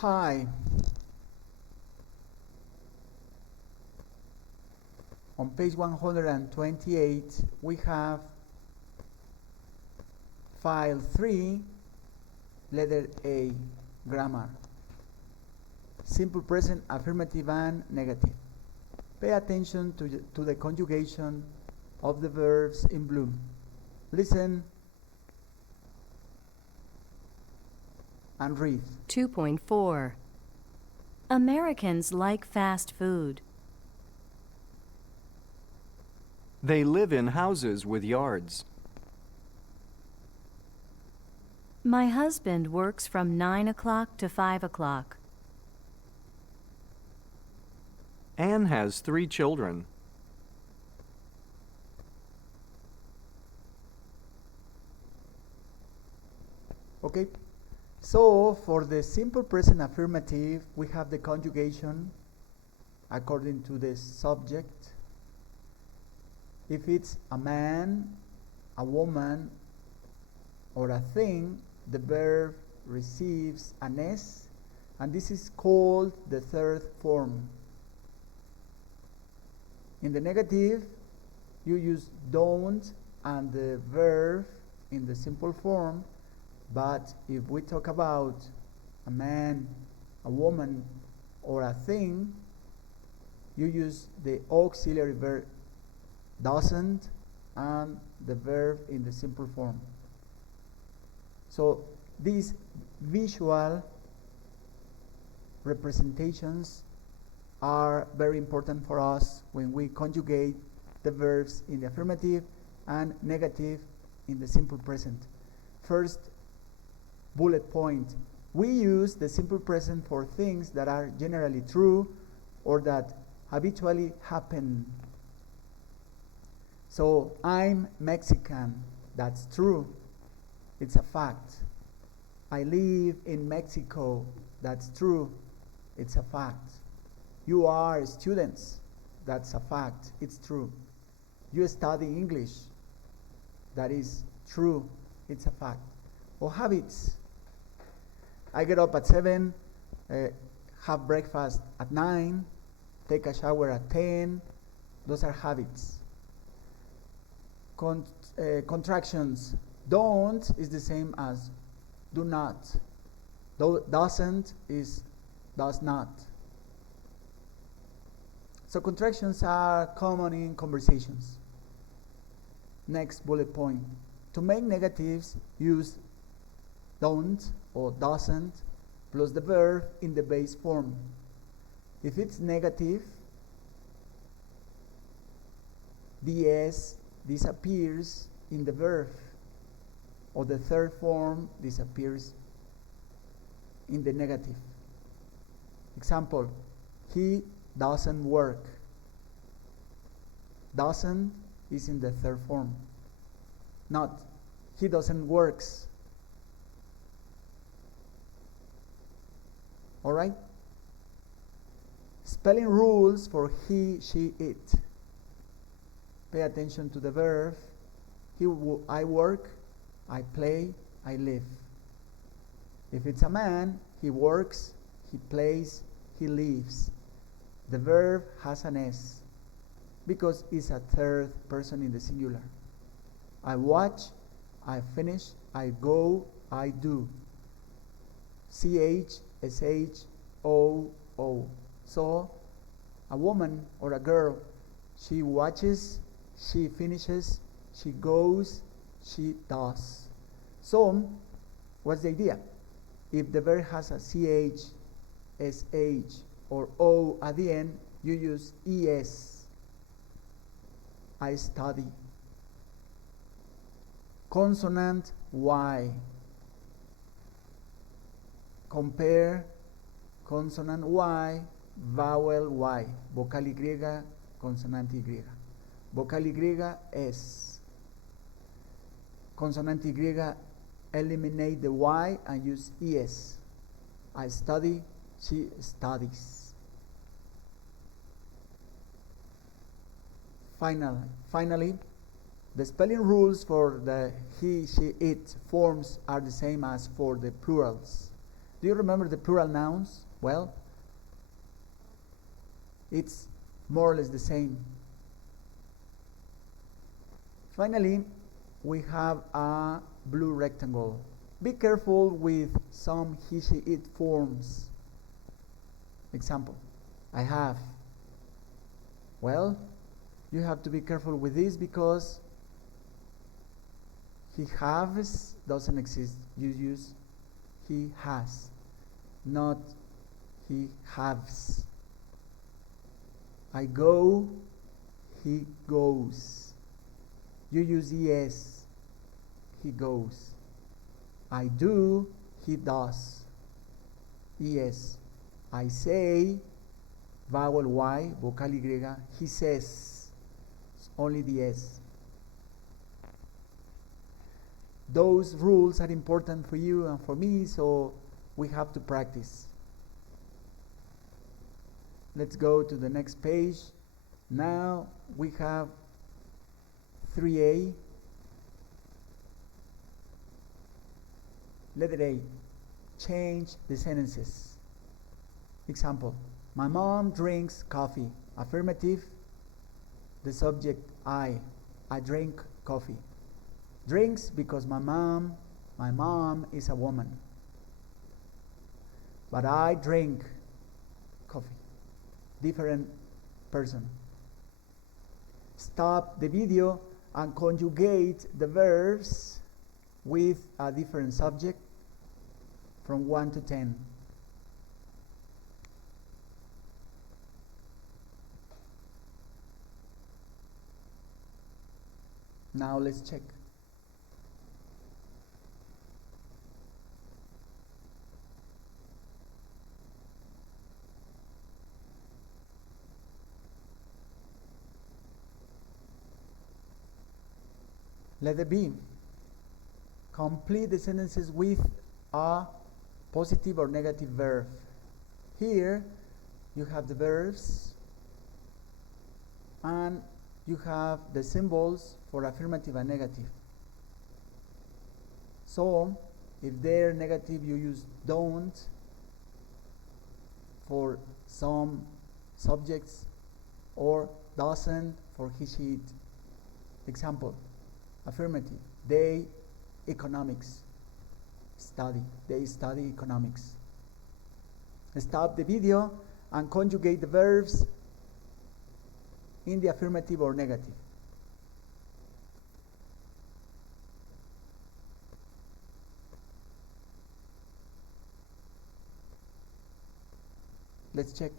Hi. On page 128, we have file 3, letter A, grammar. Simple present, affirmative and negative. Pay attention to the conjugation of the verbs in blue. Listen and read. 2.4 Americans like fast food. They live in houses with yards. My husband works from 9 o'clock to 5 o'clock. Anne has 3 children. Okay, so for the simple present affirmative, we have the conjugation according to the subject. If it's a man, a woman, or a thing, the verb receives an S, and this is called the third form. In the negative, you use don't and the verb in the simple form, but if we talk about a man, a woman, or a thing, you use the auxiliary verb doesn't and the verb in the simple form. So these visual representations are very important for us when we conjugate the verbs in the affirmative and negative in the simple present. First bullet point: we use the simple present for things that are generally true or that habitually happen. So I'm Mexican, that's true, it's a fact. I live in Mexico, that's true, it's a fact. You are students, that's a fact, it's true. You study English, that is true, it's a fact. Or habits: I get up at 7, have breakfast at 9, take a shower at 10. Those are habits. Contractions: don't is the same as do not. Doesn't is does not. So contractions are common in conversations. Next bullet point: to make negatives, use don't or doesn't plus the verb in the base form. If it's negative, the S disappears in the verb, or the third form disappears in the negative. Example: he doesn't work. Doesn't is in the third form. Not he doesn't works. All right? Spelling rules for he, she, it. Pay attention to the verb. I work, I play, I live. If it's a man, he works, he plays, he lives. The verb has an S because it's a third person in the singular. I watch, I finish, I go, I do. CH, SH, O, O. So, a woman or a girl, she watches, she finishes, she goes, she does. So, what's the idea? If the verb has a CH, SH, or O at the end, you use ES. I study. Consonant Y. Compare consonant Y, vowel Y, vocal Y, consonante Y. Vocal Y, S. Consonant Y, eliminate the Y and use ES. I study, she studies. Finally, the spelling rules for the he, she, it forms are the same as for the plurals. Do you remember the plural nouns? Well, it's more or less the same. Finally, we have a blue rectangle. Be careful with some he, she, it forms. Example, I have. Well, you have to be careful with this because he has doesn't exist. You use he has, not he has. I go, he goes. You use es, he goes. I do, he does. Es. I say, vowel Y, vocal Y, he says. It's only the S. Those rules are important for you and for me, so we have to practice. Let's go to the next page. Now we have 3A. Letter A. Change the sentences. Example. My mom drinks coffee. Affirmative. The subject I drink coffee. Drinks because my mom is a woman. But I drink coffee. Different person. Stop the video and conjugate the verbs with a different subject from 1 to 10. Now let's check. Letter B. Complete the sentences with a positive or negative verb. Here you have the verbs and you have the symbols for affirmative and negative. So if they're negative, you use don't for some subjects or doesn't for he, she, it. Example, affirmative, they economics study. They study economics. Stop the video and conjugate the verbs in the affirmative or negative. Let's check.